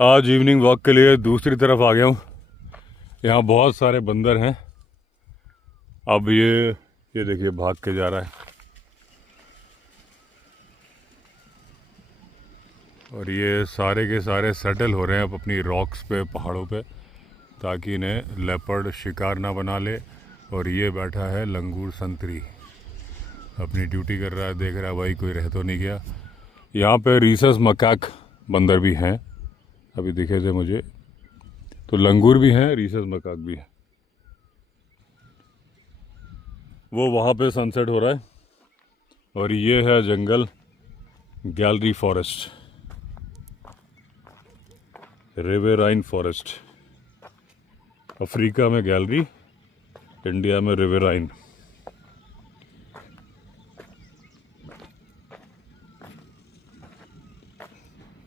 आज evening walk के लिए दूसरी तरफ आ गया हूँ। यहाँ बहुत सारे बंदर हैं। अब ये देखिए भाग के जा रहा है और ये सारे के सारे सेटल हो रहे हैं अब अपनी रॉक्स पे, पहाड़ों पे, ताकि इन्हें लेपर्ड शिकार ना बना ले। और ये बैठा है लंगूर संतरी, अपनी ड्यूटी कर रहा है, देख रहा है भाई कोई रह तो नहीं गया। यहाँ पे रीसस मकैक बंदर भी हैं, अभी दिखे थे मुझे। तो लंगूर भी हैं, रीसस मकाक भी है। वो वहाँ पे सनसेट हो रहा है और ये है जंगल गैलरी फॉरेस्ट, रिवेराइन फॉरेस्ट। अफ्रीका में गैलरी, इंडिया में रिवेराइन।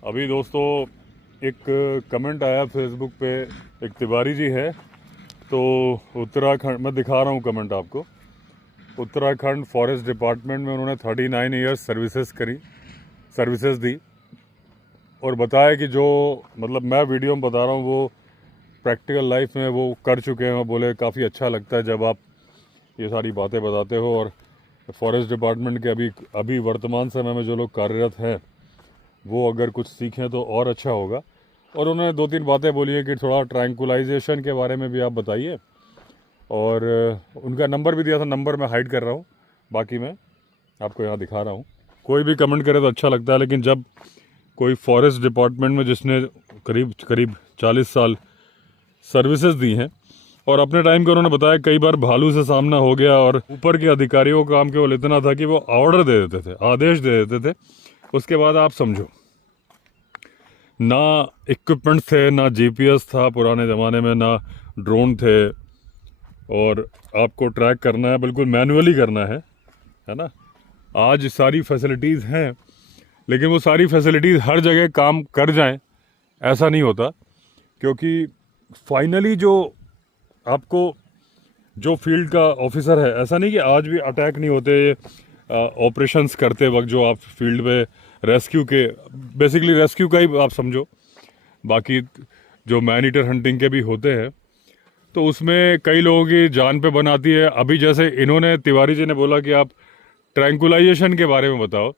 अभी दोस्तों एक कमेंट आया फेसबुक पे, एक तिवारी जी है, तो उत्तराखंड, मैं दिखा रहा हूँ कमेंट आपको। उत्तराखंड फॉरेस्ट डिपार्टमेंट में उन्होंने 39 ईयर्स सर्विसेज दी और बताया कि जो मतलब मैं वीडियो में बता रहा हूँ वो प्रैक्टिकल लाइफ में वो कर चुके हैं। बोले काफ़ी अच्छा लगता है जब आप ये सारी बातें बताते हो। और फॉरेस्ट डिपार्टमेंट के अभी वर्तमान समय में जो लोग कार्यरत हैं वो अगर कुछ सीखें तो और अच्छा होगा। और उन्होंने 2-3 बातें बोली हैं कि थोड़ा ट्रैंकुलाइजेशन के बारे में भी आप बताइए, और उनका नंबर भी दिया था। नंबर मैं हाइड कर रहा हूँ, बाकी मैं आपको यहाँ दिखा रहा हूँ। कोई भी कमेंट करे तो अच्छा लगता है, लेकिन जब कोई फॉरेस्ट डिपार्टमेंट में जिसने करीब 40 साल सर्विसेज दी हैं और अपने टाइम के उन्होंने बताया कई बार भालू से सामना हो गया और ऊपर के अधिकारियों का काम केवल इतना था कि वो ऑर्डर दे देते थे, आदेश दे देते थे। उसके बाद आप समझो, ना इक्विपमेंट थे, ना जीपीएस था पुराने ज़माने में, ना ड्रोन थे, और आपको ट्रैक करना है बिल्कुल मैनुअली करना है ना। आज सारी फैसिलिटीज़ हैं, लेकिन वो सारी फैसिलिटीज़ हर जगह काम कर जाएं ऐसा नहीं होता, क्योंकि फाइनली जो आपको जो फील्ड का ऑफिसर है, ऐसा नहीं कि आज भी अटैक नहीं होते ऑपरेशंस करते वक्त, जो आप फील्ड पे रेस्क्यू के, बेसिकली रेस्क्यू का ही आप समझो, बाकी जो मैन ईटर हंटिंग के भी होते हैं, तो उसमें कई लोगों की जान पे बन आती है। अभी जैसे इन्होंने, तिवारी जी ने बोला कि आप ट्रैंकुलाइजेशन के बारे में बताओ।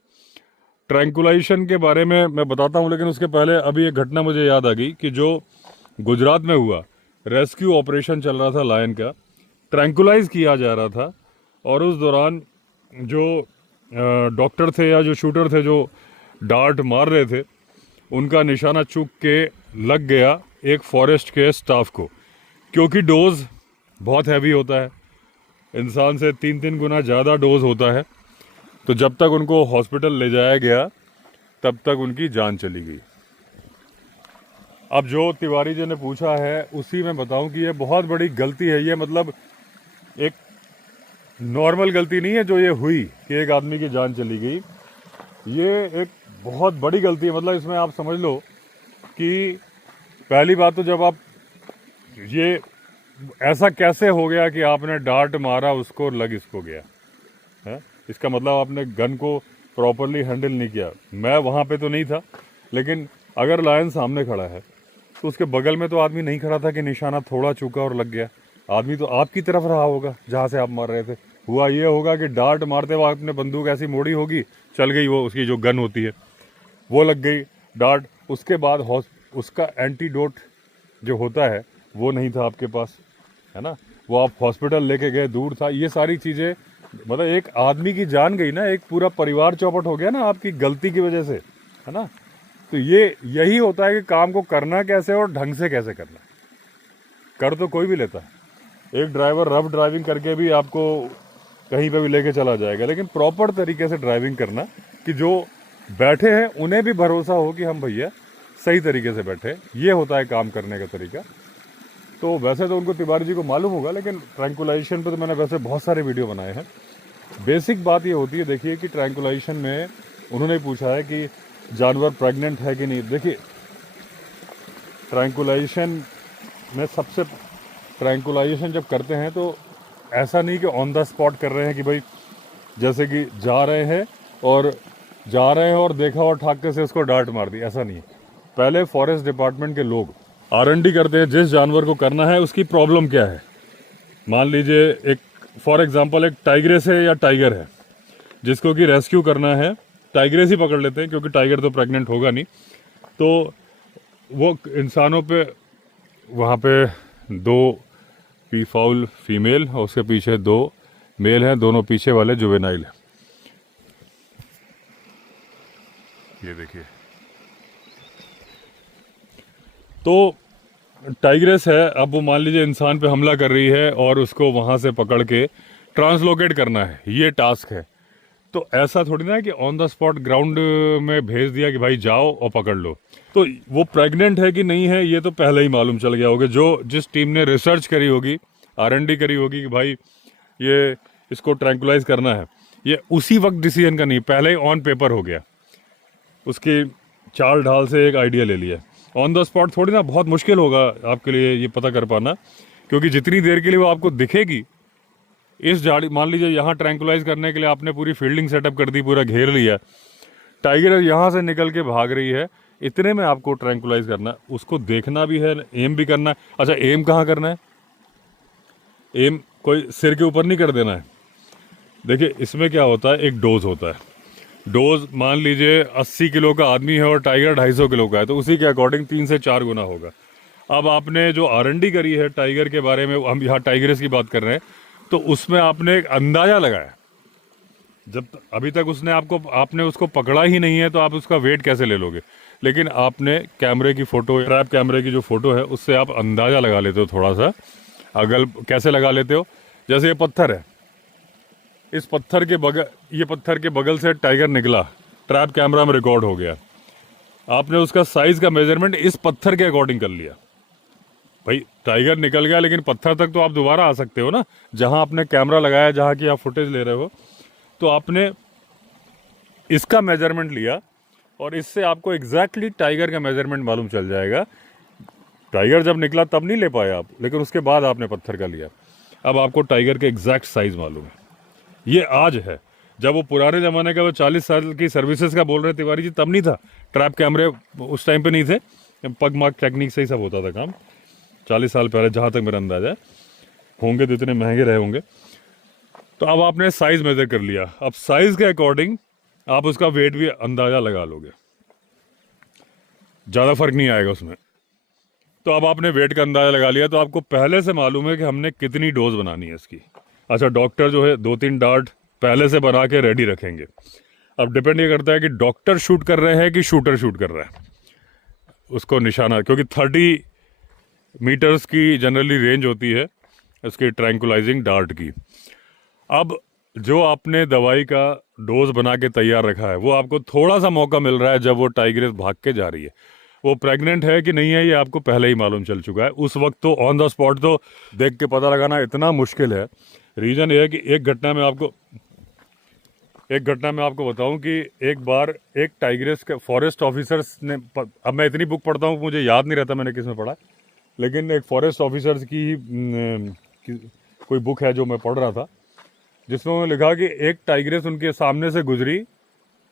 ट्रैंकुलाइजेशन के बारे में मैं बताता हूँ, लेकिन उसके पहले अभी एक घटना मुझे याद आ गई कि जो गुजरात में हुआ, रेस्क्यू ऑपरेशन चल रहा था लायन का, ट्रैंकुलाइज किया जा रहा था, और उस दौरान जो डॉक्टर थे या जो शूटर थे जो डार्ट मार रहे थे, उनका निशाना चूक के लग गया एक फॉरेस्ट के स्टाफ को, क्योंकि डोज बहुत हैवी होता है, इंसान से 3-3 गुना ज़्यादा डोज होता है। तो जब तक उनको हॉस्पिटल ले जाया गया तब तक उनकी जान चली गई। अब जो तिवारी जी ने पूछा है उसी में बताऊं कि ये बहुत बड़ी गलती है। ये मतलब एक नॉर्मल गलती नहीं है जो ये हुई कि एक आदमी की जान चली गई, ये एक बहुत बड़ी गलती है। मतलब इसमें आप समझ लो कि पहली बात तो जब आप ये ऐसा कैसे हो गया कि आपने डार्ट मारा उसको, लग इसको गया है, इसका मतलब आपने गन को प्रॉपरली हैंडल नहीं किया। मैं वहाँ पे तो नहीं था, लेकिन अगर लायन सामने खड़ा है तो उसके बगल में तो आदमी नहीं खड़ा था कि निशाना थोड़ा चूका और लग गया। आदमी तो आपकी तरफ रहा होगा जहाँ से आप मार रहे थे। हुआ ये होगा कि डार्ट मारते वक्त आपने बंदूक ऐसी मोड़ी होगी, चल गई, वो उसकी जो गन होती है वो लग गई डार्ट। उसके बाद उसका एंटीडोट जो होता है वो नहीं था आपके पास, है ना, वो आप हॉस्पिटल लेके गए, दूर था। ये सारी चीज़ें, मतलब एक आदमी की जान गई ना, एक पूरा परिवार चौपट हो गया ना आपकी गलती की वजह से, है ना। तो यही होता है कि काम को करना कैसे और ढंग से कैसे करना। कर तो कोई भी लेता है, एक ड्राइवर रफ ड्राइविंग करके भी आपको कहीं पे भी लेके चला जाएगा, लेकिन प्रॉपर तरीके से ड्राइविंग करना कि जो बैठे हैं उन्हें भी भरोसा हो कि हम भैया सही तरीके से बैठे, ये होता है काम करने का तरीका। तो वैसे तो उनको, तिवारी जी को मालूम होगा, लेकिन ट्रैंकुलाइजेशन पे तो मैंने वैसे बहुत सारे वीडियो बनाए हैं। बेसिक बात ये होती है, देखिए, कि ट्रैंकुलाइजेशन में उन्होंने पूछा है कि जानवर प्रेग्नेंट है कि नहीं। देखिए, ट्रैंकुलाइजेशन में ट्रैंकुलाइजेशन जब करते हैं तो ऐसा नहीं कि ऑन द स्पॉट कर रहे हैं कि भाई जैसे कि जा रहे हैं और देखा और ठाके से उसको डांट मार दी, ऐसा नहीं है। पहले फॉरेस्ट डिपार्टमेंट के लोग R&D करते हैं, जिस जानवर को करना है उसकी प्रॉब्लम क्या है। मान लीजिए एक फॉर एग्जांपल एक टाइग्रेस है या टाइगर है जिसको कि रेस्क्यू करना है, टाइग्रेस ही पकड़ लेते हैं क्योंकि टाइगर तो प्रेग्नेंट होगा नहीं, तो वो इंसानों पे वहाँ पे 2 पीफाउल फीमेल और उसके पीछे 2 मेल हैं, दोनों पीछे वाले जुवेनाइल हैं। ये देखिए, तो टाइग्रेस है, अब वो मान लीजिए इंसान पे हमला कर रही है और उसको वहाँ से पकड़ के ट्रांसलोकेट करना है, ये टास्क है। तो ऐसा थोड़ी ना है कि ऑन द स्पॉट ग्राउंड में भेज दिया कि भाई जाओ और पकड़ लो। तो वो प्रेग्नेंट है कि नहीं है ये तो पहले ही मालूम चल गया होगा। जिस टीम ने रिसर्च करी होगी, R&D करी होगी कि भाई ये इसको ट्रैंकुलाइज करना है, ये उसी वक्त डिसीजन का नहीं, पहले ही ऑन पेपर हो गया, उसकी चाल ढाल से एक आइडिया ले लिया। ऑन द स्पॉट थोड़ी ना, बहुत मुश्किल होगा आपके लिए ये पता कर पाना, क्योंकि जितनी देर के लिए वो आपको दिखेगी इस झाड़ी, मान लीजिए यहाँ ट्रैंकुलाइज करने के लिए आपने पूरी फील्डिंग सेटअप कर दी, पूरा घेर लिया, टाइगर यहाँ से निकल के भाग रही है, इतने में आपको ट्रैंकुलाइज करना, उसको देखना भी है, एम भी करना है। अच्छा, एम कहाँ करना है? एम कोई सिर के ऊपर नहीं कर देना है। देखिए इसमें क्या होता है, एक डोज होता है। डोज मान लीजिए 80 किलो का आदमी है और टाइगर 250 किलो का है, तो उसी के अकॉर्डिंग 3 से 4 गुना होगा। अब आपने जो R&D करी है टाइगर के बारे में, हम यहाँ टाइगर्स की बात कर रहे हैं, तो उसमें आपने एक अंदाजा लगाया। जब अभी तक आपने उसको पकड़ा ही नहीं है तो आप उसका वेट कैसे ले लोगे? लेकिन आपने कैमरे की फ़ोटो, ट्रैप कैमरे की जो फ़ोटो है उससे आप अंदाज़ा लगा लेते हो थोड़ा सा। अगल कैसे लगा लेते हो? जैसे ये पत्थर है, इस पत्थर के बगल, ये पत्थर के बगल से टाइगर निकला, ट्रैप कैमरा में रिकॉर्ड हो गया, आपने उसका साइज़ का मेजरमेंट इस पत्थर के अकॉर्डिंग कर लिया। भाई टाइगर निकल गया लेकिन पत्थर तक तो आप दोबारा आ सकते हो ना, जहां आपने कैमरा लगाया, जहां की आप फुटेज ले रहे हो। तो आपने इसका मेजरमेंट लिया और इससे आपको एग्जैक्टली टाइगर का मेजरमेंट मालूम चल जाएगा। टाइगर जब निकला तब नहीं ले पाए आप, लेकिन उसके बाद आपने पत्थर का लिया, अब आपको टाइगर के एग्जैक्ट साइज मालूम है। ये आज है, जब वो पुराने ज़माने का, वो 40 साल की सर्विसेज का बोल रहे तिवारी जी, तब नहीं था, ट्रैप कैमरे उस टाइम पे नहीं थे, पग मार्क टेक्निक से ही सब होता था काम। 40 साल पहले जहाँ तक मेरा अंदाजा है, होंगे तो इतने महंगे रहे होंगे। तो अब आपने साइज़ मेज़र कर लिया, अब साइज़ के अकॉर्डिंग आप उसका वेट भी अंदाज़ा लगा लोगे, ज़्यादा फर्क नहीं आएगा उसमें। तो अब आपने वेट का अंदाज़ा लगा लिया, तो आपको पहले से मालूम है कि हमने कितनी डोज बनानी है इसकी। अच्छा, डॉक्टर जो है 2-3 डार्ट पहले से बना के रेडी रखेंगे। अब डिपेंड ये करता है कि डॉक्टर शूट कर रहे हैं कि शूटर शूट कर रहा है उसको निशाना, क्योंकि 30 मीटर्स की जनरली रेंज होती है उसकी ट्रैंकुलाइजिंग डार्ट की। अब जो आपने दवाई का डोज बना के तैयार रखा है, वो आपको थोड़ा सा मौका मिल रहा है जब वो टाइग्रेस भाग के जा रही है। वो प्रेग्नेंट है कि नहीं है ये आपको पहले ही मालूम चल चुका है। उस वक्त तो ऑन द स्पॉट तो देख के पता लगाना इतना मुश्किल है। रीज़न ये है कि एक घटना में आपको बताऊं कि एक बार एक टाइग्रेस के फॉरेस्ट ऑफिसर्स ने, अब मैं इतनी बुक पढ़ता हूँ मुझे याद नहीं रहता मैंने किस में पढ़ा, लेकिन एक फॉरेस्ट ऑफिसर्स की कोई बुक है जो मैं पढ़ रहा था, जिसमें उन्होंने लिखा कि एक टाइग्रेस उनके सामने से गुजरी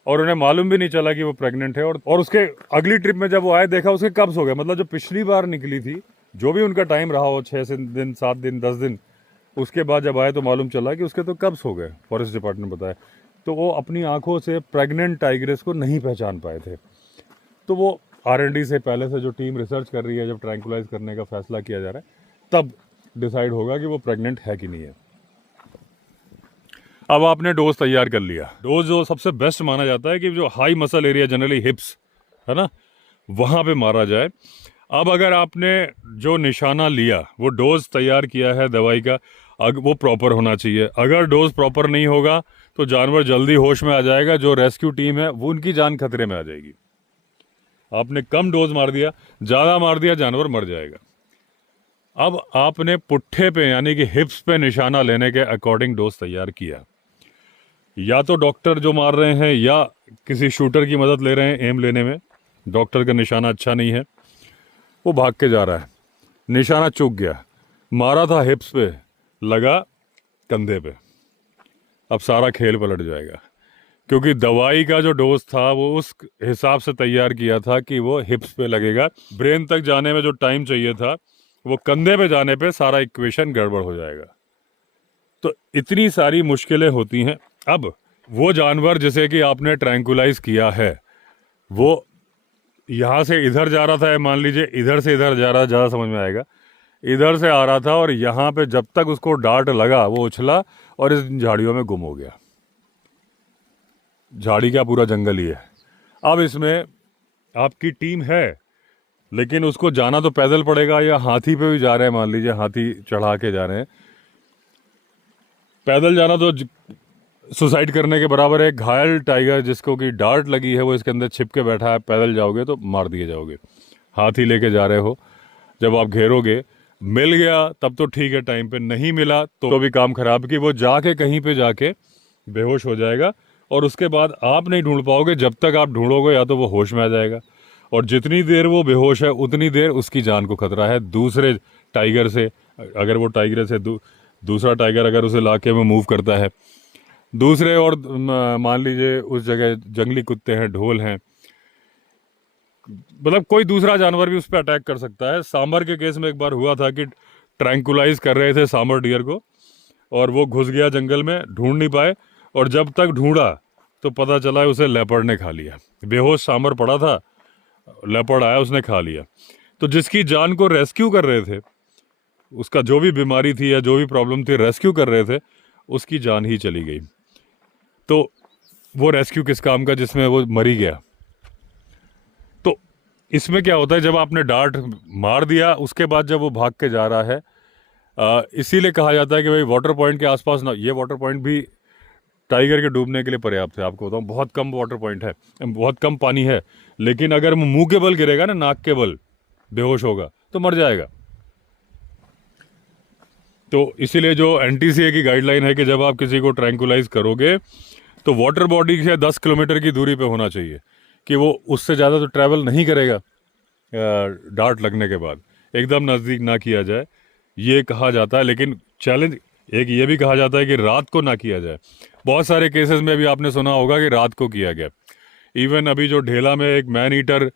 और उन्हें मालूम भी नहीं चला कि वो प्रेग्नेंट है, और उसके अगली ट्रिप में जब वो आए देखा उसके कब्ज हो गए। मतलब जो पिछली बार निकली थी, जो भी उनका टाइम रहा हो, 6 दिन 7 दिन 10 दिन, उसके बाद जब आए तो मालूम चला कि उसके तो कब्ज हो गए, फॉरेस्ट डिपार्टमेंट बताया। तो वो अपनी आंखों से प्रेग्नेंट टाइग्रेस को नहीं पहचान पाए थे। तो वो R&D से पहले से जो टीम रिसर्च कर रही है, जब ट्रैंकुलाइज करने का फैसला किया जा रहा है, तब डिसाइड होगा कि वो प्रेग्नेंट है कि नहीं है। अब आपने डोज तैयार कर लिया। डोज जो सबसे बेस्ट माना जाता है कि जो हाई मसल एरिया, जनरली हिप्स है ना, वहाँ पे मारा जाए। अब अगर आपने जो निशाना लिया, वो डोज तैयार किया है दवाई का, वो प्रॉपर होना चाहिए। अगर डोज प्रॉपर नहीं होगा तो जानवर जल्दी होश में आ जाएगा, जो रेस्क्यू टीम है वो उनकी जान खतरे में आ जाएगी। आपने कम डोज मार दिया, ज़्यादा मार दिया, जानवर मर जाएगा। अब आपने पुट्ठे पे यानी कि हिप्स पे निशाना लेने के अकॉर्डिंग डोज तैयार किया। या तो डॉक्टर जो मार रहे हैं या किसी शूटर की मदद ले रहे हैं एम लेने में, डॉक्टर का निशाना अच्छा नहीं है, वो भाग के जा रहा है, निशाना चूक गया, मारा था हिप्स पे, लगा कंधे पे, अब सारा खेल पलट जाएगा। क्योंकि दवाई का जो डोज था वो उस हिसाब से तैयार किया था कि वो हिप्स पे लगेगा, ब्रेन तक जाने में जो टाइम चाहिए था वो कंधे पे जाने पे सारा इक्वेशन गड़बड़ हो जाएगा। तो इतनी सारी मुश्किलें होती हैं। अब वो जानवर जिसे कि आपने ट्रैंकुलाइज किया है वो यहाँ से इधर जा रहा था, मान लीजिए इधर से इधर जा रहा, ज़्यादा समझ में आएगा, इधर से आ रहा था और यहाँ पे जब तक उसको डांट लगा वो उछला और इस झाड़ियों में गुम हो गया। झाड़ी का पूरा जंगल ही है। अब इसमें आपकी टीम है लेकिन उसको जाना तो पैदल पड़ेगा या हाथी पे भी जा रहे हैं, मान लीजिए हाथी चढ़ा के जा रहे हैं, पैदल जाना तो सुसाइड करने के बराबर है। घायल टाइगर जिसको कि डांट लगी है वो इसके अंदर छिप के बैठा है, पैदल जाओगे तो मार दिए जाओगे। हाथी लेके जा रहे हो, जब आप घेरोगे, मिल गया तब तो ठीक है, टाइम पे नहीं मिला तो भी काम खराब। कि वो जाके कहीं पे जाके बेहोश हो जाएगा और उसके बाद आप नहीं ढूंढ पाओगे। जब तक आप ढूंढोगे या तो वो होश में आ जाएगा और जितनी देर वो बेहोश है उतनी देर उसकी जान को खतरा है दूसरे टाइगर से। अगर वो टाइगर से दूसरा टाइगर अगर उस इलाके में मूव करता है, दूसरे और मान लीजिए उस जगह जंगली कुत्ते हैं, ढोल हैं, मतलब कोई दूसरा जानवर भी उस पर अटैक कर सकता है। सांबर के केस में एक बार हुआ था कि ट्रैंकुलाइज कर रहे थे सांबर डियर को और वो घुस गया जंगल में, ढूंढ नहीं पाए और जब तक ढूंढा तो पता चला उसे लेपर्ड ने खा लिया। बेहोश सांबर पड़ा था, लेपर्ड आया उसने खा लिया। तो जिसकी जान को रेस्क्यू कर रहे थे, उसका जो भी बीमारी थी या जो भी प्रॉब्लम थी रेस्क्यू कर रहे थे, उसकी जान ही चली गई। तो वो रेस्क्यू किस काम का जिसमें वो मरी गया। तो इसमें क्या होता है, जब आपने डांट मार दिया उसके बाद जब वो भाग के जा रहा है, इसीलिए कहा जाता है कि भाई वाटर पॉइंट के आसपास ना। ये वाटर पॉइंट भी टाइगर के डूबने के लिए पर्याप्त है। आपको बताऊं बहुत कम वाटर पॉइंट है, बहुत कम पानी है, लेकिन अगर मुंह के बल गिरेगा ना, नाक के बल, बेहोश होगा तो मर जाएगा। तो इसीलिए जो एनटीसीए की गाइडलाइन है कि जब आप किसी को ट्रैंकुलाइज करोगे तो वाटर बॉडी से 10 किलोमीटर की दूरी पे होना चाहिए, कि वो उससे ज़्यादा तो ट्रैवल नहीं करेगा डांट लगने के बाद। एकदम नज़दीक ना किया जाए ये कहा जाता है। लेकिन चैलेंज एक ये भी कहा जाता है कि रात को ना किया जाए। बहुत सारे केसेस में भी आपने सुना होगा कि रात को किया गया। इवन अभी जो ढेला में एक मैन ईटर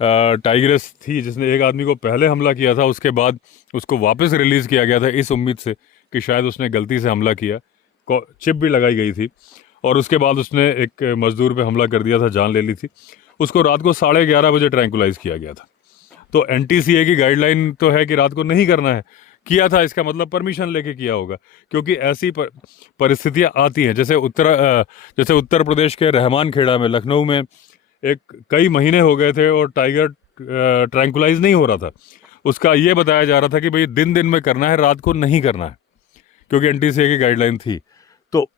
टाइग्रेस थी जिसने एक आदमी को पहले हमला किया था, उसके बाद उसको वापस रिलीज़ किया गया था इस उम्मीद से कि शायद उसने गलती से हमला किया, चिप भी लगाई गई थी और उसके बाद उसने एक मजदूर पे हमला कर दिया था, जान ले ली थी। उसको रात को 11:30 बजे ट्रैंकुलाइज किया गया था। तो एनटीसीए की गाइडलाइन तो है कि रात को नहीं करना है। किया था इसका मतलब परमिशन लेके किया होगा, क्योंकि ऐसी परिस्थितियां आती हैं। जैसे उत्तर प्रदेश के रहमान खेड़ा में, लखनऊ में एक कई महीने हो गए थे और टाइगर ट्रैंकुलाइज नहीं हो रहा था। उसका ये बताया जा रहा था कि भाई दिन दिन में करना है, रात को नहीं करना है, क्योंकि एनटीसीए की गाइडलाइन थी। तो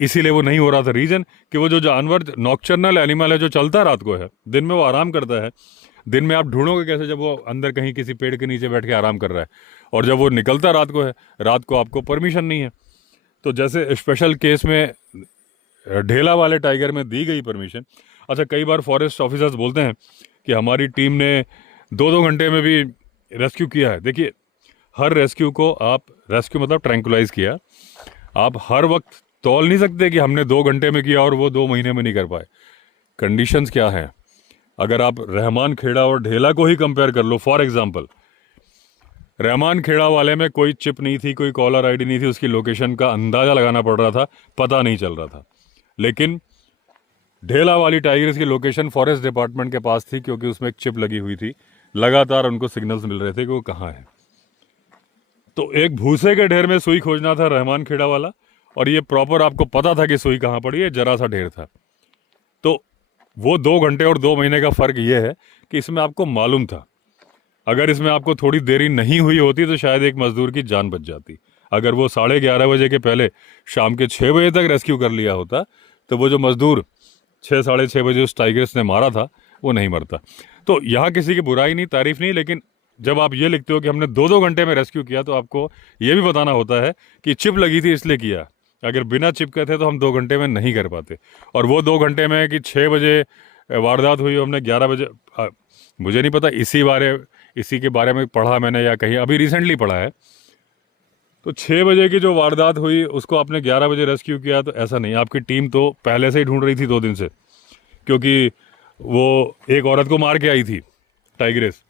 इसीलिए वो नहीं हो रहा था। रीजन कि वो जो जानवर नॉक्चर्नल एनिमल है, जो चलता रात को है, दिन में वो आराम करता है। दिन में आप ढूंढोगे कैसे जब वो अंदर कहीं किसी पेड़ के नीचे बैठ के आराम कर रहा है, और जब वो निकलता रात को है, रात को आपको परमिशन नहीं है। तो जैसे स्पेशल केस में ढेला वाले टाइगर में दी गई परमिशन। अच्छा, कई बार फॉरेस्ट ऑफिसर्स बोलते हैं कि हमारी टीम ने 2-2 घंटे में भी रेस्क्यू किया है। देखिए, हर रेस्क्यू को आप, रेस्क्यू मतलब ट्रैंकुलाइज किया, आप हर वक्त तौल नहीं सकते कि हमने 2 घंटे में किया और वो 2 महीने में नहीं कर पाए। कंडीशंस क्या हैं? अगर आप रहमान खेड़ा और ढेला को ही कंपेयर कर लो, फॉर एग्जांपल, रहमान खेड़ा वाले में कोई चिप नहीं थी, कोई कॉलर आईडी नहीं थी, उसकी लोकेशन का अंदाज़ा लगाना पड़ रहा था, पता नहीं चल रहा था। लेकिन ढेला वाली टाइगर्स की लोकेशन फॉरेस्ट डिपार्टमेंट के पास थी, क्योंकि उसमें एक चिप लगी हुई थी, लगातार उनको सिग्नल्स मिल रहे थे कि वो कहाँ है। तो एक भूसे के ढेर में सुई खोजना था रहमान खेड़ा वाला, और ये प्रॉपर आपको पता था कि सुई कहाँ पड़ी है, जरा सा ढेर था। तो वो 2 घंटे और 2 महीने का फ़र्क ये है कि इसमें आपको मालूम था। अगर इसमें आपको थोड़ी देरी नहीं हुई होती तो शायद एक मजदूर की जान बच जाती। अगर वो 11:30 बजे के पहले शाम के 6 बजे तक रेस्क्यू कर लिया होता तो वो जो मजदूर 6, 6:30 बजे उस टाइगर्स ने मारा था वो नहीं मरता। तो यहाँ किसी की बुराई नहीं, तारीफ नहीं, लेकिन जब आप ये लिखते हो कि हमने 2-2 घंटे में रेस्क्यू किया तो आपको ये भी बताना होता है कि चिप लगी थी इसलिए किया। अगर बिना चिप के थे तो हम 2 घंटे में नहीं कर पाते। और वो 2 घंटे में कि 6 बजे वारदात हुई, हमने 11 बजे, मुझे नहीं पता, इसी के बारे में पढ़ा मैंने या कहीं अभी रिसेंटली पढ़ा है तो 6 बजे की जो वारदात हुई उसको आपने 11 बजे रेस्क्यू किया, तो ऐसा नहीं, आपकी टीम तो पहले से ही ढूंढ रही थी 2 दिन से, क्योंकि वो एक औरत को मार के आई थी टाइग्रेस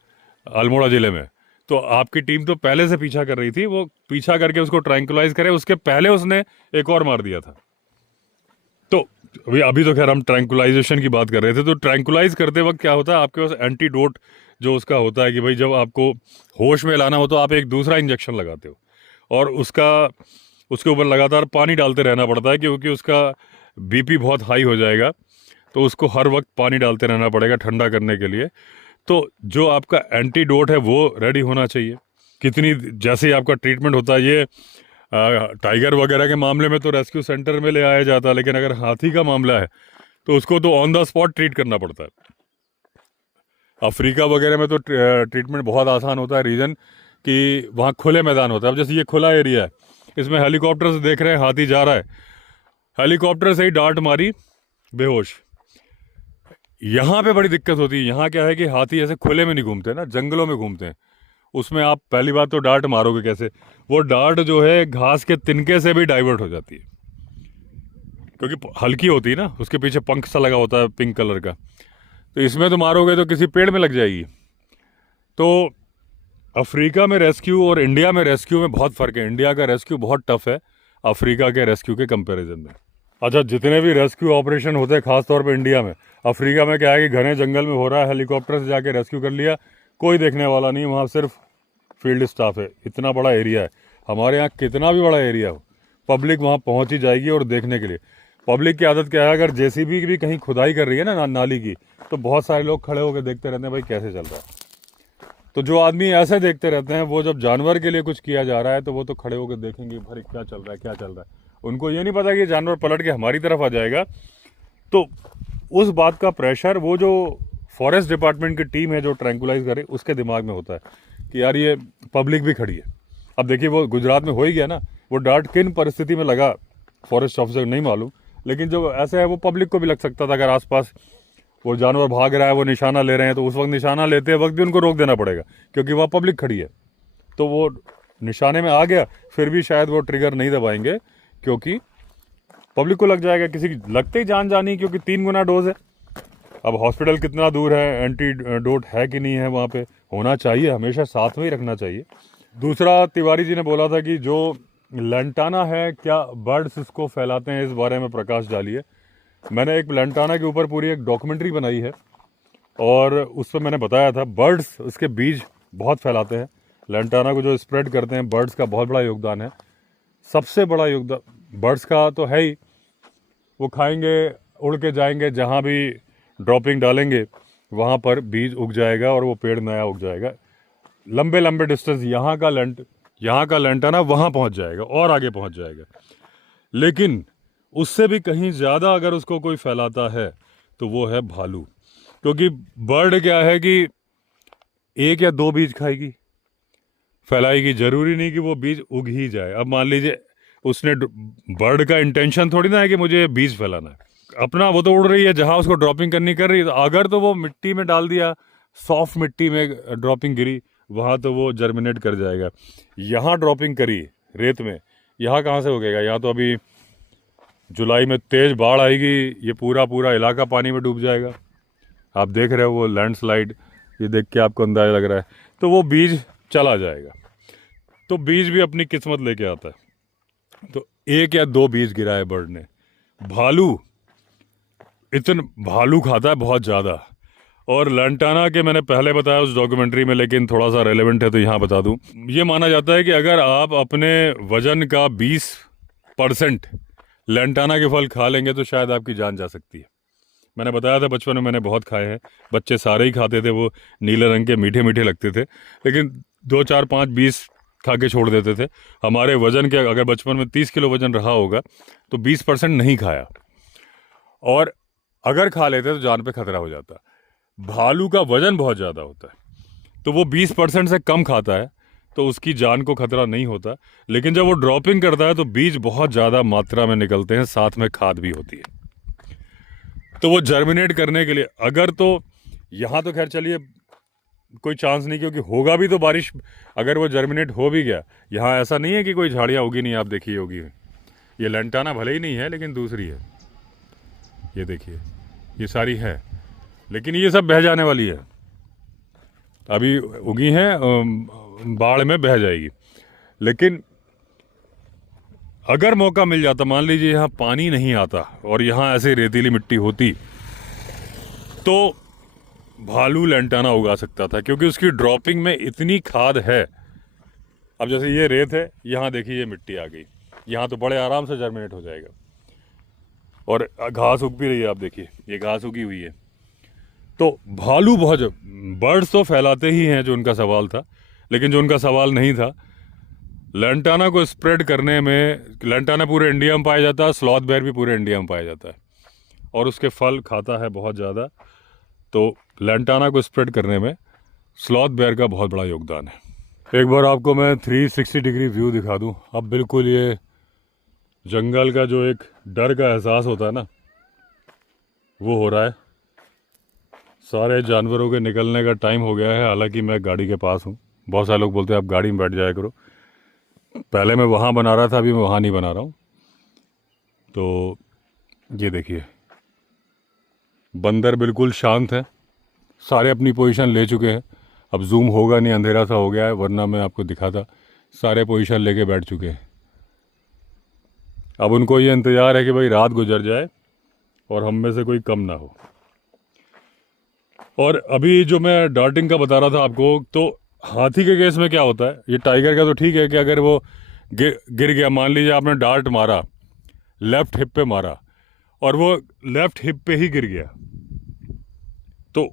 अल्मोड़ा ज़िले में। तो आपकी टीम तो पहले से पीछा कर रही थी, वो पीछा करके उसको ट्रैंकुलाइज करे, उसके पहले उसने एक और मार दिया था। तो अभी तो खैर हम ट्रैंकुलाइजेशन की बात कर रहे थे। तो ट्रैंकुलाइज करते वक्त क्या होता है, आपके पास एंटीडोट जो उसका होता है कि भाई जब आपको होश में लाना हो तो आप एक दूसरा इंजेक्शन लगाते हो, और उसके ऊपर लगातार पानी डालते रहना पड़ता है, क्योंकि उसका बीपी बहुत हाई हो जाएगा, तो उसको हर वक्त पानी डालते रहना पड़ेगा ठंडा करने के लिए। तो जो आपका एंटीडोट है वो रेडी होना चाहिए। कितनी जैसे ही आपका ट्रीटमेंट होता है, ये टाइगर वगैरह के मामले में तो रेस्क्यू सेंटर में ले आया जाता है, लेकिन अगर हाथी का मामला है तो उसको तो ऑन द स्पॉट ट्रीट करना पड़ता है। अफ्रीका वगैरह में तो ट्रीटमेंट बहुत आसान होता है, रीज़न कि वहाँ खुले मैदान होता है। अब जैसे ये खुला एरिया है, इसमें हेलीकॉप्टर से देख रहे हैं हाथी जा रहा है, हेलीकॉप्टर से ही डांट मारी, बेहोश। यहाँ पे बड़ी दिक्कत होती है। यहाँ क्या है कि हाथी ऐसे खुले में नहीं घूमते ना, जंगलों में घूमते हैं। उसमें आप पहली बात तो डांट मारोगे कैसे, वो डांट जो है घास के तिनके से भी डाइवर्ट हो जाती है, क्योंकि हल्की होती है ना, उसके पीछे पंख सा लगा होता है पिंक कलर का। तो इसमें तो मारोगे तो किसी पेड़ में लग जाएगी। तो अफ्रीका में रेस्क्यू और इंडिया में रेस्क्यू में बहुत फ़र्क है। इंडिया का रेस्क्यू बहुत टफ है अफ्रीका के रेस्क्यू के कंपैरिजन में। अच्छा, जितने भी रेस्क्यू ऑपरेशन होते हैं खासतौर पे इंडिया में, अफ्रीका में क्या है कि घने जंगल में हो रहा है, हेलीकॉप्टर से जाके रेस्क्यू कर लिया, कोई देखने वाला नहीं, वहाँ सिर्फ फील्ड स्टाफ है। इतना बड़ा एरिया है। हमारे यहाँ कितना भी बड़ा एरिया हो, पब्लिक वहाँ पहुँच ही जाएगी और देखने के लिए। पब्लिक की आदत क्या है, अगर जेसीबी भी कहीं खुदाई कर रही है ना नाली की, तो बहुत सारे लोग खड़े होकर देखते रहते हैं भाई कैसे चल रहा है। तो जो आदमी ऐसे देखते रहते हैं, वो जब जानवर के लिए कुछ किया जा रहा है तो वो तो खड़े होकर देखेंगे भाई क्या चल रहा है, क्या चल रहा है। उनको ये नहीं पता कि जानवर पलट के हमारी तरफ आ जाएगा। तो उस बात का प्रेशर वो जो फॉरेस्ट डिपार्टमेंट की टीम है जो ट्रैंकुलाइज करे, उसके दिमाग में होता है कि यार ये पब्लिक भी खड़ी है। अब देखिए वो गुजरात में हो ही गया ना, वो डांट किन परिस्थिति में लगा फॉरेस्ट ऑफिसर नहीं मालूम, लेकिन जो ऐसा है वो पब्लिक को भी लग सकता था। अगर आसपास वो जानवर भाग रहा है, वो निशाना ले रहे हैं, तो उस वक्त निशाना लेते वक्त भी उनको रोक देना पड़ेगा, क्योंकि वहाँ पब्लिक खड़ी है। तो वो निशाने में आ गया, फिर भी शायद वो ट्रिगर नहीं दबाएंगे, क्योंकि पब्लिक को लग जाएगा। किसी की लगते ही जान जानी, क्योंकि 3 गुना डोज है। अब हॉस्पिटल कितना दूर है, एंटीडोट है कि नहीं है, वहाँ पे होना चाहिए, हमेशा साथ में ही रखना चाहिए। दूसरा, तिवारी जी ने बोला था कि जो लैंटाना है, क्या बर्ड्स इसको फैलाते हैं, इस बारे में प्रकाश डालिए। मैंने एक लैंटाना के ऊपर पूरी एक डॉक्यूमेंट्री बनाई है, और उस पर मैंने बताया था बर्ड्स उसके बीज बहुत फैलाते हैं। लैंटाना को जो स्प्रेड करते हैं, बर्ड्स का बहुत बड़ा योगदान है। सबसे बड़ा योगदान बर्ड्स का तो है ही, वो खाएंगे, उड़ के जाएंगे, जहाँ भी ड्रॉपिंग डालेंगे वहाँ पर बीज उग जाएगा और वो पेड़ नया उग जाएगा। लंबे लंबे डिस्टेंस यहाँ का लैंटाना वहाँ पहुँच जाएगा और आगे पहुँच जाएगा। लेकिन उससे भी कहीं ज़्यादा अगर उसको कोई फैलाता है तो वो है भालू, क्योंकि बर्ड क्या है कि 1 या 2 बीज खाएगी, फैलाएगी, ज़रूरी नहीं कि वो बीज उग ही जाए। अब मान लीजिए उसने, बर्ड का इंटेंशन थोड़ी ना है कि मुझे बीज फैलाना है, अपना वो तो उड़ रही है, जहाँ उसको ड्रॉपिंग करनी कर रही है। तो अगर तो वो मिट्टी में डाल दिया, सॉफ्ट मिट्टी में ड्रॉपिंग गिरी, वहाँ तो वो जर्मिनेट कर जाएगा। यहाँ ड्रॉपिंग करी रेत में, यहाँ कहाँ से उगेगा? यहाँ तो अभी जुलाई में तेज़ बाढ़ आएगी, ये पूरा इलाका पानी में डूब जाएगा। आप देख रहे हो वो लैंडस्लाइड, ये देख के आपको अंदाज़ा लग रहा है। तो वो बीज चला जाएगा। तो बीज भी अपनी किस्मत लेके आता है। तो 1 या 2 बीज गिरा है बर्ड ने। भालू खाता है बहुत ज़्यादा। और लैंटाना के मैंने पहले बताया उस डॉक्यूमेंट्री में, लेकिन थोड़ा सा रेलेवेंट है तो यहाँ बता दूँ। ये माना जाता है कि अगर आप अपने वजन का 20% लैंटाना के फल खा लेंगे तो शायद आपकी जान जा सकती है। मैंने बताया था बचपन में मैंने बहुत खाए हैं, बच्चे सारे ही खाते थे, वो नीले रंग के मीठे मीठे लगते थे, लेकिन 2, 4, 5, 20 खा के छोड़ देते थे। हमारे वजन के, अगर बचपन में 30 किलो वजन रहा होगा तो 20% नहीं खाया, और अगर खा लेते तो जान पे खतरा हो जाता। भालू का वजन बहुत ज़्यादा होता है, तो वो 20% से कम खाता है, तो उसकी जान को खतरा नहीं होता। लेकिन जब वो ड्रॉपिंग करता है तो बीज बहुत ज़्यादा मात्रा में निकलते हैं, साथ में खाद भी होती है। तो वो जर्मिनेट करने के लिए, अगर तो यहाँ तो खैर चलिए कोई चांस नहीं, क्योंकि होगा भी तो बारिश, अगर वो जर्मिनेट हो भी गया, यहाँ ऐसा नहीं है कि कोई झाड़ियाँ होगी नहीं, आप देखिए होगी। ये लेंटाना भले ही नहीं है लेकिन दूसरी है, ये देखिए ये सारी है, लेकिन ये सब बह जाने वाली है, अभी उगी हैं, बाढ़ में बह जाएगी। लेकिन अगर मौका मिल जाता, मान लीजिए यहाँ पानी नहीं आता और यहाँ ऐसे रेतीली मिट्टी होती, तो भालू लेंटाना उगा सकता था, क्योंकि उसकी ड्रॉपिंग में इतनी खाद है। अब जैसे ये रेत है, यहाँ देखिए ये मिट्टी आ गई, यहाँ तो बड़े आराम से जर्मिनेट हो जाएगा। और घास उग भी रही है, आप देखिए ये घास उगी हुई है। तो भालू बहुत, बर्ड्स तो फैलाते ही हैं, जो उनका सवाल था, लेकिन जो उनका सवाल नहीं था, लेंटाना को स्प्रेड करने में, लेंटाना पूरे इंडिया में पाया जाता है, स्लॉथ बेयर भी पूरे इंडिया में पाया जाता है और उसके फल खाता है बहुत ज़्यादा। तो लेंटाना को स्प्रेड करने में स्लॉथ बेयर का बहुत बड़ा योगदान है। एक बार आपको मैं 360 डिग्री व्यू दिखा दूं। अब बिल्कुल ये जंगल का जो एक डर का एहसास होता है ना, वो हो रहा है। सारे जानवरों के निकलने का टाइम हो गया है, हालांकि मैं गाड़ी के पास हूँ। बहुत सारे लोग बोलते हैं आप गाड़ी में बैठ जाया करो, पहले मैं वहाँ बना रहा था, अभी मैं वहाँ नहीं बना रहा हूँ। तो ये देखिए बंदर बिल्कुल शांत है, सारे अपनी पोजीशन ले चुके हैं। अब जूम होगा नहीं, अंधेरा सा हो गया है, वरना मैं आपको दिखाता। सारे पोजीशन लेके बैठ चुके हैं। अब उनको ये इंतज़ार है कि भाई रात गुजर जाए और हम में से कोई कम ना हो। और अभी जो मैं डार्टिंग का बता रहा था आपको, तो हाथी के केस में क्या होता है, ये टाइगर का तो ठीक है कि अगर वो गिर गया, मान लीजिए आपने डार्ट मारा, लेफ्ट हिप पे मारा और वो लेफ्ट हिप पे ही गिर गया, तो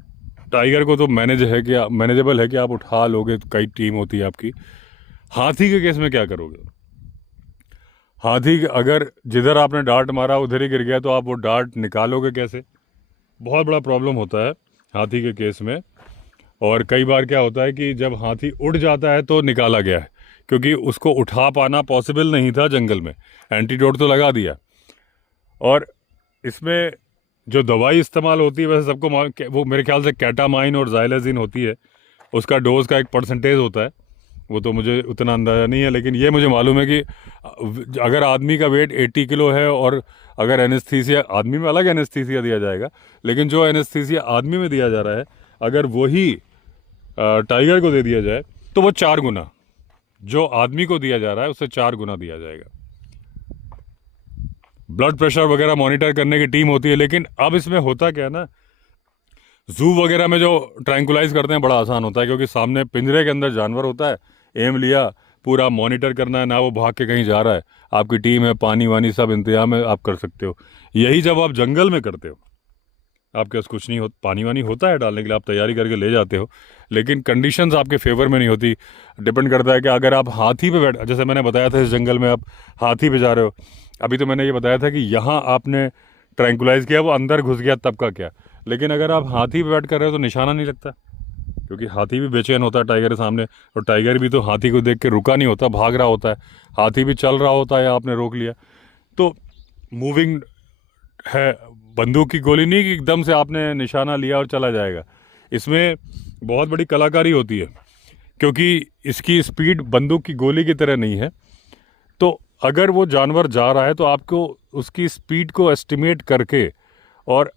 टाइगर को तो मैनेजेबल है कि आप उठा लोगे, कई टीम होती है आपकी। हाथी के केस में क्या करोगे? हाथी अगर जिधर आपने डार्ट मारा उधर ही गिर गया, तो आप वो डार्ट निकालोगे कैसे? बहुत बड़ा प्रॉब्लम होता है हाथी के केस में। और कई बार क्या होता है कि जब हाथी उड़ जाता है तो निकाला गया है, क्योंकि उसको उठा पाना पॉसिबल नहीं था जंगल में, एंटीडोट तो लगा दिया। और इसमें जो दवाई इस्तेमाल होती है, वैसे सबको वो मेरे ख्याल से कैटामाइन और ज़ाइलेज़िन होती है, उसका डोज का एक परसेंटेज होता है, वो तो मुझे उतना अंदाज़ा नहीं है। लेकिन ये मुझे मालूम है कि अगर आदमी का वेट 80 किलो है और अगर एनेस्थीसिया, आदमी में अलग एनेस्थीसिया दिया जाएगा, लेकिन जो एनेस्थीसिया आदमी में दिया जा रहा है, अगर वही टाइगर को दे दिया जाए तो वो 4 गुना, जो आदमी को दिया जा रहा है उससे 4 गुना दिया जाएगा। ब्लड प्रेशर वगैरह मॉनिटर करने की टीम होती है। लेकिन अब इसमें होता क्या है ना, जू वगैरह में जो ट्रैंकुलाइज करते हैं बड़ा आसान होता है, क्योंकि सामने पिंजरे के अंदर जानवर होता है, एम लिया, पूरा मॉनिटर करना है ना, वो भाग के कहीं जा रहा है, आपकी टीम है, पानी वानी सब इंतजाम है, आप कर सकते हो। यही जब आप जंगल में करते हो, आपके पास कुछ नहीं हो, पानी वानी होता है डालने के लिए, आप तैयारी करके ले जाते हो, लेकिन कंडीशंस आपके फेवर में नहीं होती। डिपेंड करता है कि अगर आप हाथी पे बैठ, जैसे मैंने बताया था इस जंगल में आप हाथी पे जा रहे हो, अभी तो मैंने ये बताया था कि यहाँ आपने ट्रैंकुलाइज किया, वो अंदर घुस गया तब का क्या। लेकिन अगर आप हाथी पे बैठ कर रहे हो तो निशाना नहीं लगता, क्योंकि हाथी भी बेचैन होता है टाइगर के सामने, और टाइगर भी तो हाथी को देख के रुका नहीं होता, भाग रहा होता है। हाथी भी चल रहा होता है, आपने रोक लिया तो मूविंग है। बंदूक की गोली नहीं कि एकदम से आपने निशाना लिया और चला जाएगा। इसमें बहुत बड़ी कलाकारी होती है, क्योंकि इसकी स्पीड बंदूक की गोली की तरह नहीं है। तो अगर वो जानवर जा रहा है तो आपको उसकी स्पीड को एस्टिमेट करके और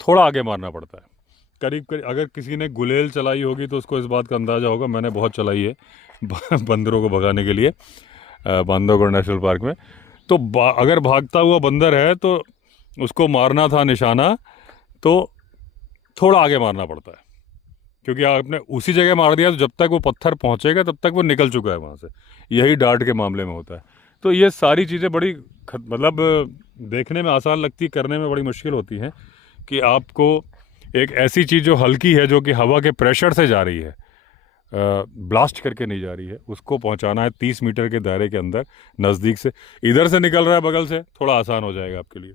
थोड़ा आगे मारना पड़ता है। करीब करीब अगर किसी ने गुलेल चलाई होगी तो उसको इस बात का अंदाज़ा होगा, मैंने बहुत चलाई है बंदरों को भगाने के लिए बांधवगढ़ नेशनल पार्क में। तो अगर भागता हुआ बंदर है तो उसको मारना था निशाना, तो थोड़ा आगे मारना पड़ता है, क्योंकि आपने उसी जगह मार दिया तो जब तक वो पत्थर पहुंचेगा तब तक वो निकल चुका है वहाँ से। यही डार्ट के मामले में होता है। तो ये सारी चीज़ें बड़ी मतलब देखने में आसान लगती, करने में बड़ी मुश्किल होती हैं, कि आपको एक ऐसी चीज़ जो हल्की है, जो कि हवा के प्रेशर से जा रही है, ब्लास्ट करके नहीं जा रही है, उसको पहुंचाना है 30 मीटर के दायरे के अंदर, नज़दीक से। इधर से निकल रहा है बगल से, थोड़ा आसान हो जाएगा आपके लिए।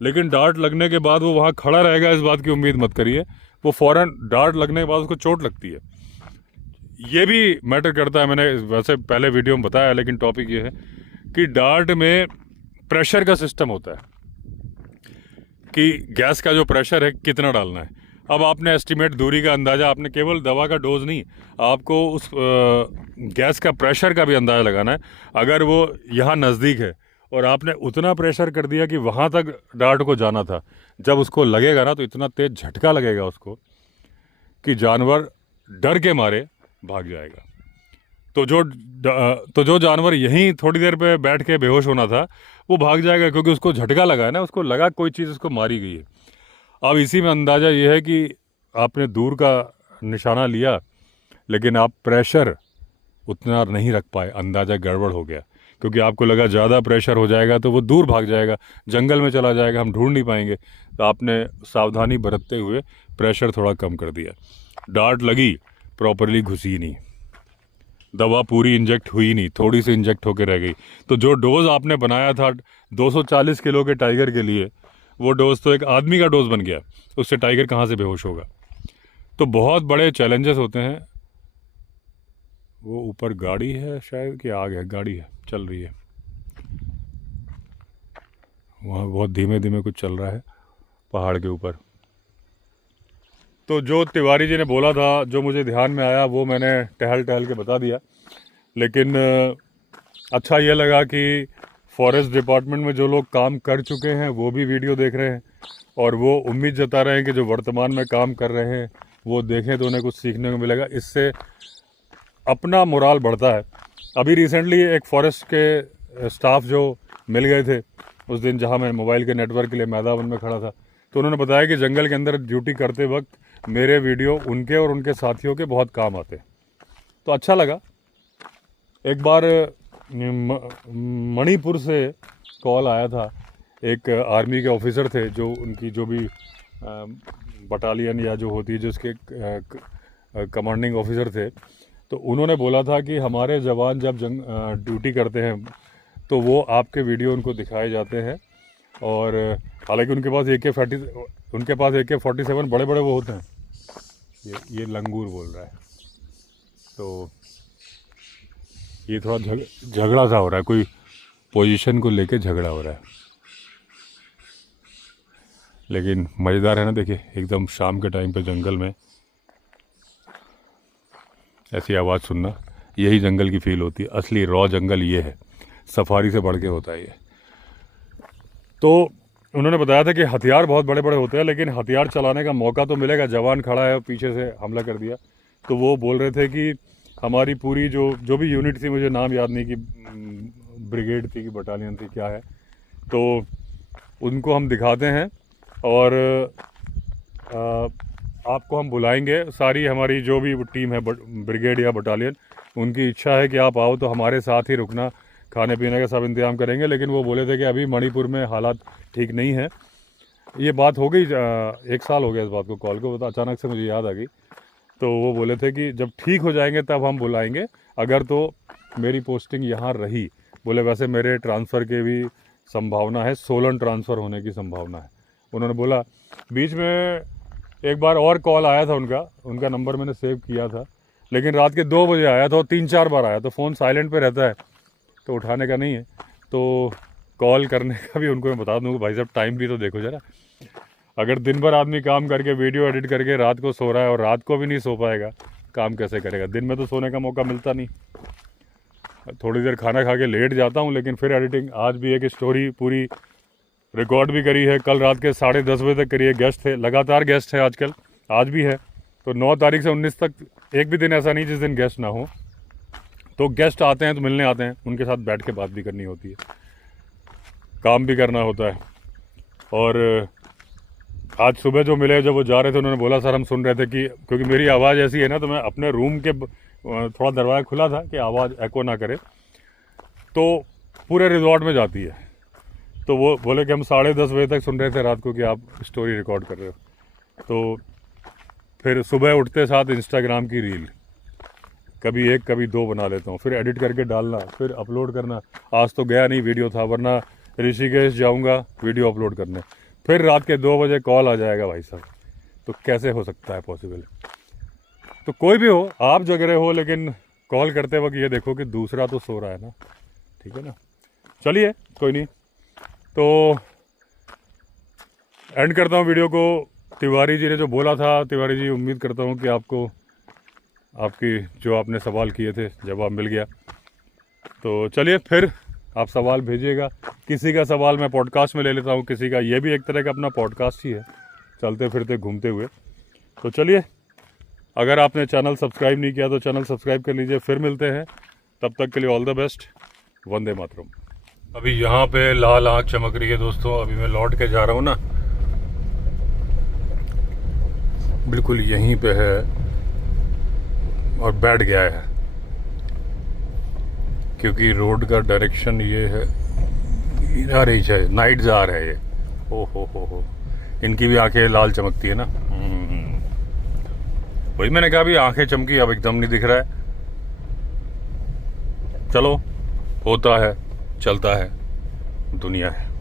लेकिन डार्ट लगने के बाद वो वहाँ खड़ा रहेगा, इस बात की उम्मीद मत करिए। वो फ़ौरन डार्ट लगने के बाद उसको चोट लगती है। ये भी मैटर करता है, मैंने वैसे पहले वीडियो में बताया, लेकिन टॉपिक ये है कि डार्ट में प्रेशर का सिस्टम होता है, कि गैस का जो प्रेशर है कितना डालना है। अब आपने एस्टिमेट दूरी का अंदाज़ा, आपने केवल दवा का डोज नहीं, आपको उस गैस का प्रेशर का भी अंदाज़ा लगाना है। अगर वो यहाँ नज़दीक है और आपने उतना प्रेशर कर दिया कि वहाँ तक डार्ट को जाना था, जब उसको लगेगा ना तो इतना तेज़ झटका लगेगा उसको कि जानवर डर के मारे भाग जाएगा। तो जो जानवर यहीं थोड़ी देर पे बैठ के बेहोश होना था वो भाग जाएगा, क्योंकि उसको झटका लगा है ना, उसको लगा कोई चीज़ उसको मारी गई है। अब इसी में अंदाज़ा ये है कि आपने दूर का निशाना लिया लेकिन आप प्रेशर उतना नहीं रख पाए, अंदाज़ा गड़बड़ हो गया, क्योंकि आपको लगा ज़्यादा प्रेशर हो जाएगा तो वो दूर भाग जाएगा, जंगल में चला जाएगा, हम ढूंढ नहीं पाएंगे। तो आपने सावधानी बरतते हुए प्रेशर थोड़ा कम कर दिया। डार्ट लगी, प्रॉपरली घुसी नहीं, दवा पूरी इंजेक्ट हुई नहीं, थोड़ी सी इंजेक्ट होकर रह गई। तो जो डोज आपने बनाया था 240 किलो के टाइगर के लिए, वो डोज तो एक आदमी का डोज बन गया, उससे टाइगर कहाँ से बेहोश होगा। तो बहुत बड़े चैलेंजेस होते हैं। वो ऊपर गाड़ी है शायद कि आग है, गाड़ी है चल रही है, वहाँ बहुत धीमे धीमे कुछ चल रहा है पहाड़ के ऊपर। तो जो तिवारी जी ने बोला था, जो मुझे ध्यान में आया, वो मैंने टहल टहल के बता दिया। लेकिन अच्छा ये लगा कि फॉरेस्ट डिपार्टमेंट में जो लोग काम कर चुके हैं वो भी वीडियो देख रहे हैं, और वो उम्मीद जता रहे हैं कि जो वर्तमान में काम कर रहे हैं वो देखें तो उन्हें कुछ सीखने को मिलेगा। इससे अपना मोराल बढ़ता है। अभी रिसेंटली एक फॉरेस्ट के स्टाफ जो मिल गए थे उस दिन, जहाँ मैं मोबाइल के नेटवर्क के लिए मैदान में खड़ा था, तो उन्होंने बताया कि जंगल के अंदर ड्यूटी करते वक्त मेरे वीडियो उनके और उनके साथियों के बहुत काम आते। तो अच्छा लगा। एक बार मणिपुर से कॉल आया था, एक आर्मी के ऑफिसर थे जो उनकी जो भी बटालियन या जो होती है जो उसके कमांडिंग ऑफिसर थे, तो उन्होंने बोला था कि हमारे जवान जब ड्यूटी करते हैं तो वो आपके वीडियो उनको दिखाए जाते हैं। और हालांकि उनके पास AK-47 बड़े बड़े वो होते हैं। ये लंगूर बोल रहा है, तो ये थोड़ा झगड़ा सा हो रहा है, कोई पोजीशन को लेके झगड़ा हो रहा है। लेकिन मज़ेदार है ना, देखिए एकदम शाम के टाइम पे जंगल में ऐसी आवाज़ सुनना, यही जंगल की फील होती है। असली रॉ जंगल ये है, सफारी से बढ़ के होता है ये। तो उन्होंने बताया था कि हथियार बहुत बड़े बड़े होते हैं, लेकिन हथियार चलाने का मौका तो मिलेगा। जवान खड़ा है और पीछे से हमला कर दिया। तो वो बोल रहे थे कि हमारी पूरी जो भी यूनिट थी, मुझे नाम याद नहीं कि ब्रिगेड थी कि बटालियन थी क्या है, तो उनको हम दिखाते हैं और आपको हम बुलाएंगे। सारी हमारी जो भी टीम है, ब्रिगेड या बटालियन, उनकी इच्छा है कि आप आओ तो हमारे साथ ही रुकना, खाने पीने का सब इंतजाम करेंगे। लेकिन वो बोले थे कि अभी मणिपुर में हालात ठीक नहीं है। ये बात हो गई, 1 साल हो गया इस बात को कॉल को, तो अचानक से मुझे याद आ गई। तो वो बोले थे कि जब ठीक हो जाएंगे तब हम बुलाएंगे, अगर तो मेरी पोस्टिंग यहाँ रही। बोले वैसे मेरे ट्रांसफ़र की भी संभावना है, सोलन ट्रांसफ़र होने की संभावना है। उन्होंने बोला। बीच में एक बार और कॉल आया था उनका नंबर मैंने सेव किया था, लेकिन रात के 2 बजे आया था और 3-4 बार आया। तो फ़ोन साइलेंट पे रहता है तो उठाने का नहीं है, तो कॉल करने का भी उनको मैं बता दूँ भाई साहब टाइम भी तो देखो ज़रा। अगर दिन भर आदमी काम करके वीडियो एडिट करके रात को सो रहा है और रात को भी नहीं सो पाएगा, काम कैसे करेगा? दिन में तो सोने का मौका मिलता नहीं। थोड़ी देर खाना खा के लेट जाता हूँ, लेकिन फिर एडिटिंग। आज भी एक स्टोरी पूरी रिकॉर्ड भी करी है, कल रात के 10:30 बजे तक करी है। गेस्ट थे, लगातार गेस्ट है आजकल, आज भी है। तो 9 तारीख से 19 तक एक भी दिन ऐसा नहीं जिस दिन गेस्ट ना हो। तो गेस्ट आते हैं तो मिलने आते हैं, उनके साथ बैठ के बात भी करनी होती है, काम भी करना होता है। और आज सुबह जो मिले, जब वो जा रहे थे, उन्होंने बोला सर हम सुन रहे थे कि, क्योंकि मेरी आवाज़ ऐसी है ना, तो मैं अपने रूम के थोड़ा दरवाज़ा खुला था कि आवाज़ एको ना करे, तो पूरे रिजॉर्ट में जाती है। तो वो बोले कि हम 10:30 बजे तक सुन रहे थे रात को कि आप स्टोरी रिकॉर्ड कर रहे हो। तो फिर सुबह उठते साथ इंस्टाग्राम की रील, कभी 1 कभी 2 बना लेता हूँ, फिर एडिट करके डालना, फिर अपलोड करना। आज तो गया नहीं वीडियो था, वरना ऋषिकेश जाऊँगा वीडियो अपलोड करने। फिर रात के 2 बजे कॉल आ जाएगा भाई साहब, तो कैसे हो सकता है पॉसिबल? तो कोई भी हो, आप जग रहे हो, लेकिन कॉल करते वक्त ये देखो कि दूसरा तो सो रहा है ना, ठीक है ना। चलिए कोई नहीं, तो एंड करता हूँ वीडियो को। तिवारी जी ने जो बोला था, तिवारी जी उम्मीद करता हूँ कि आपको आपकी जो आपने सवाल किए थे जवाब मिल गया। तो चलिए फिर आप सवाल भेजिएगा। किसी का सवाल मैं पॉडकास्ट में ले लेता हूँ, किसी का, ये भी एक तरह का अपना पॉडकास्ट ही है, चलते फिरते घूमते हुए। तो चलिए, अगर आपने चैनल सब्सक्राइब नहीं किया तो चैनल सब्सक्राइब कर लीजिए। फिर मिलते हैं, तब तक के लिए all the best. Vande Mataram. अभी यहाँ पे लाल आँख चमक रही है दोस्तों। अभी मैं लौट के जा रहा हूँ ना, बिल्कुल यहीं पे है और बैठ गया है, क्योंकि रोड का डायरेक्शन ये है। आ रही है, नाइट जा रहा है ये। ओ हो, इनकी भी आंखें लाल चमकती है ना। वही मैंने कहा, अभी आंखें चमकी, अब एकदम नहीं दिख रहा है। चलो, होता है, चलता है, दुनिया है।